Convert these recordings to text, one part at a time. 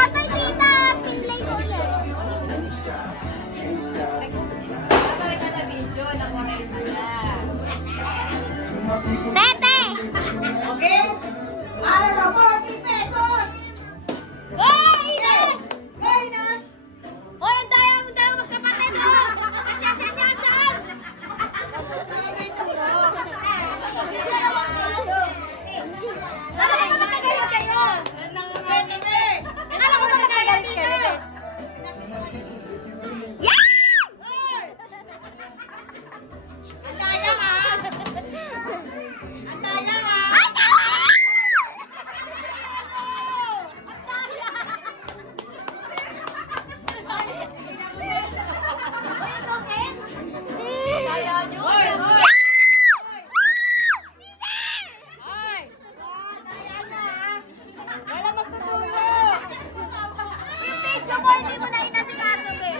Mamatay tita! Pinlay ko siya. Tete! Okay? Alam mo, 40 pesos! Hey! Ines! Hey, Ines! Hoy, ang daya mo tayo magkapatid, oh! Katyasan-yasan! Akala ko ba magkagalit kayo? Akala ko ba magkagalit kayo? Yeah! Sayang ha! Sayang ha! Ay, tawa! Wala magtutulog! Yung video ko, hindi mo na inasikaso, be.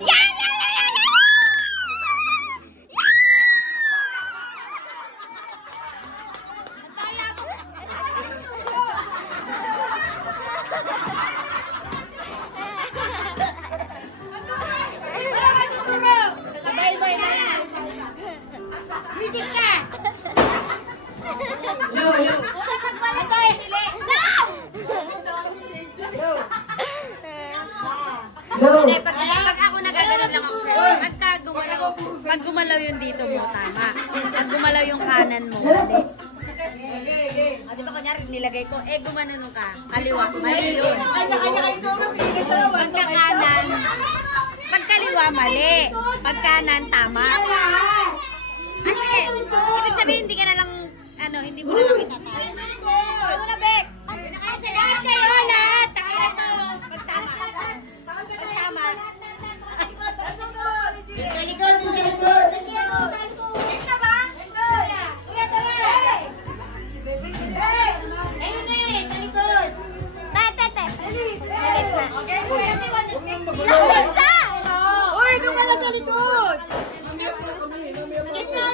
Yan! Yan! Yan! Yan! Wala magtutulog! Sabay-bay na! Visit ka! Yo! Pag ako nagagano lang ako, pag gumalaw yung dito mo, tama. Pag gumalaw yung kanan mo, mali. Di ba kunyari nilagay ko, gumanon ka, kaliwa, mali yun. Kanya-kanya kayo tulog, hindi siya naman. Pagka kanan, pag kaliwa, mali. Pag kanan, tama. Ay, sige. Ibig sabihin, hindi ka na lang, hindi mo na lang itataas. Ikaw mo na, Bek. Lahat kayo, lahat! Pagtama. Pagtama. Sa likod, sa likod, sa likod. Ito ba? Kuya, tara! Ayun eh, sa likod. Tete. Nagit na. Nakita! Uy, doon ka na sa likod! Excuse me.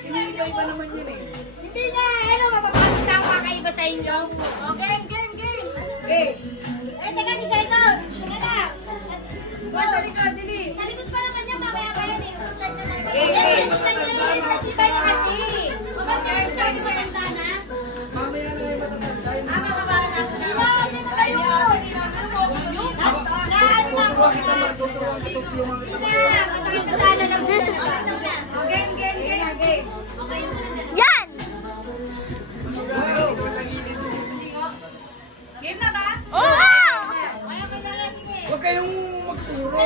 Sinilay pa naman yun eh. Hindi na, mapapagod na ako kakaiba sa inyo. Game! Teka, ni Saito. Teka na. Sa likod, dili! Sa likod pa naman niya, mamaya kayo may slide na tayo. Kita niyo kasi! Mamaya na yung matatanda. Mababasa ako na. Tuturuan kita yung Game! Yan! Game na ba? Oo! Huwag kayong magturo!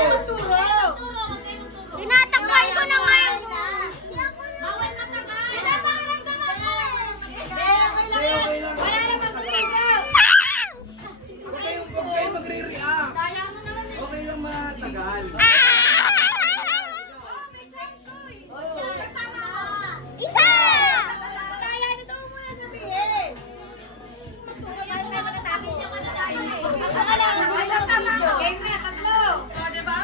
Tinatakpan ko na nga yung... Bawal matagal. Wala pa karamdaman ko. Okay lang. Wala na mag-piso. Huwag kayong magre-react! Okay lang matagal. Isa! Game na, tatlo! O, diba?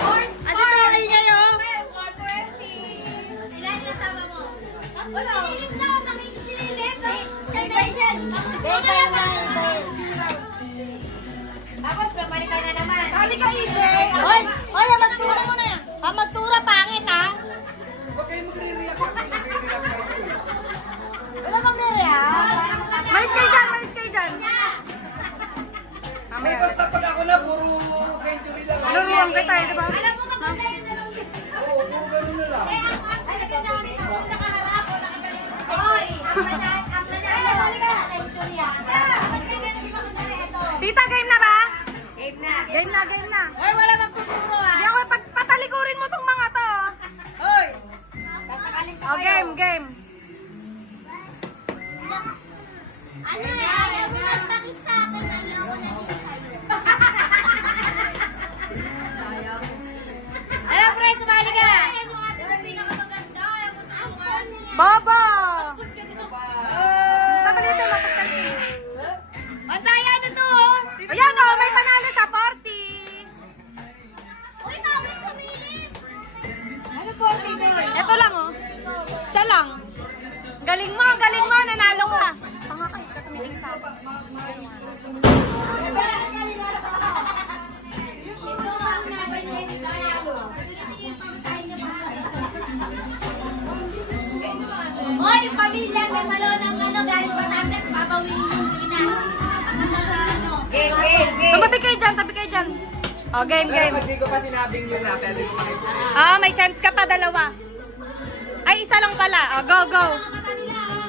Ano total niya, no? Ilan yung sama mo? Wala. Sinilip daw. Sinilip. Bacon na. Tapos, pamalitan na naman. Sabi ka, Ije! Oy, magtura mo na yan. Magtura pangit, ha? Huwag kayong magre-react. Wala mag-react. Malis kayo dyan. May basta pag ako na, puro century lang. Luruan kita, di ba? Alam mo maganda yun na lang. Oo, puro ganun na lang. Ang talaga namin ako nakaharap o nakagalit. Sorry. Halika. Tita, game na ba? Game na. Game na. Hoy, wala magtuturo ha. Di ako, patalikurin mo tong mga to. Hoy! Tasakalin ka Game. Ano na? Ayaw mo nagpakis sa akin. Ayaw ko na din sa'yo. Hoy, pamilya, kasalo ng ano, galing Batangas, papawin yung ina. Punta sa ano. Game, game, game. Tabi kayo dyan, tabi kayo dyan. Oh, game, game. Hindi ko pa sinabing yun na, pwede ko makita. Ah, may chance ka pa, dalawa. Ay, isa lang pala. Oh, go, go. Mata nila, oh.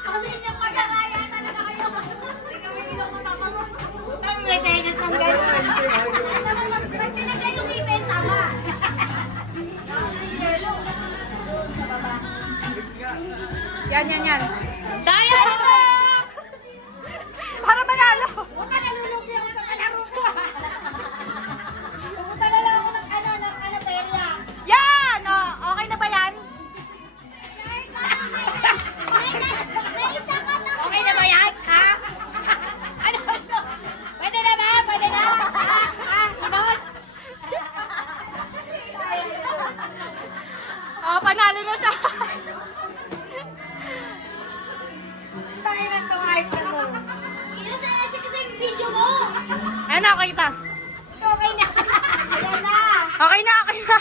Pamilya, pag-araya talaga kayo. Hindi kami nilong mapapamot. May tengas ng gano'n. Pag tinagay yung ipin, tama. Yan, yan, yan. Daya nito! Para manalo. Huwag ka nalulubi ako sa palaro ko. Pumunta na lang ako ng perya. Yan! Oh, okay na ba yan? Okay na ba yan? Ha? Ano? Pwede na ba? Pwede na? Inos? Oh, panalo na siya. Tayo ng tumayip na mo. Inos na kasi yung video mo. Ayan na, okay pa. Okay na. Ayan na. Okay na, okay na.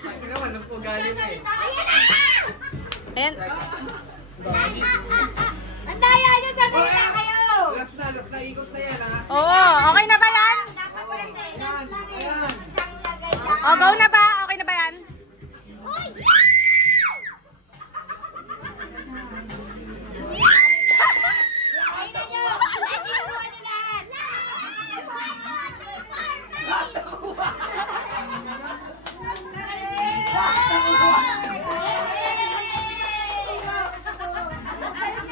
Ano naman, ang pugali na eh. Ayan na. Ayan. Ang daya nyo, sasalita kayo. Laps na, ikot na yan ha. Oo, okay na ba yan? Dapat wala sa Ayan, ayan. isang lagay dyan. Oh, go na ba? Okay na ba yan? Hoy! Ayun na nyo! Ayun na nyo lahat!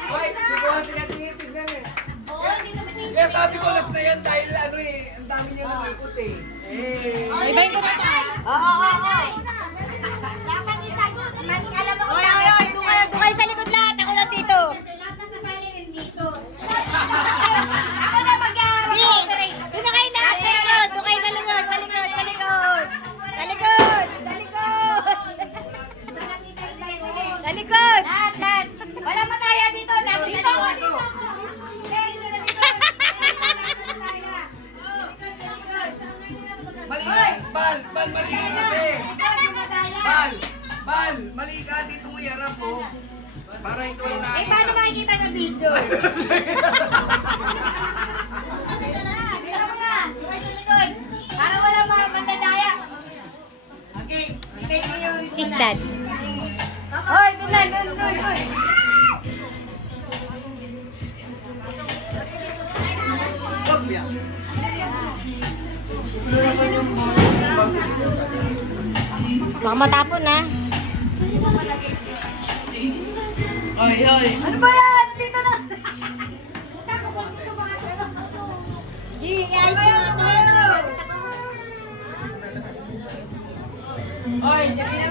Hoy, hindi ko nga tinatingin eh. Oo, hindi naman yung Kaya sabi ko laps na yan dahil ano eh, ang dami niya nang-ikot eh. Eh. Ibahin ko ba ito? Oo. Dapat isagot. Alam mo kung Oy, oy, oy, doon kayo sa likod lahat. Ako lang dito. lahat ng kasali rin dito. Ako na mag-aaral. Doon na kayo lahat sa likod. Doon kayo sa likod, sa likod, sa likod. Sa likod. Sa likod! Sa likod. Lahat, lahat. Wala mataya dito. Dapat Dito. Ito. Mali ka, Bal, mali ka kasi. Bal, mali ka dito mo yarap oh. Para ito lang Eh, paano makikita ng video? Para wala mga mandadaya. Okay, ibigay mo yung... Kiss dad. Hoy, doon na, doon. Kopya. Baka matapon na. Ano ba yan? Dito na! Yes. Oy,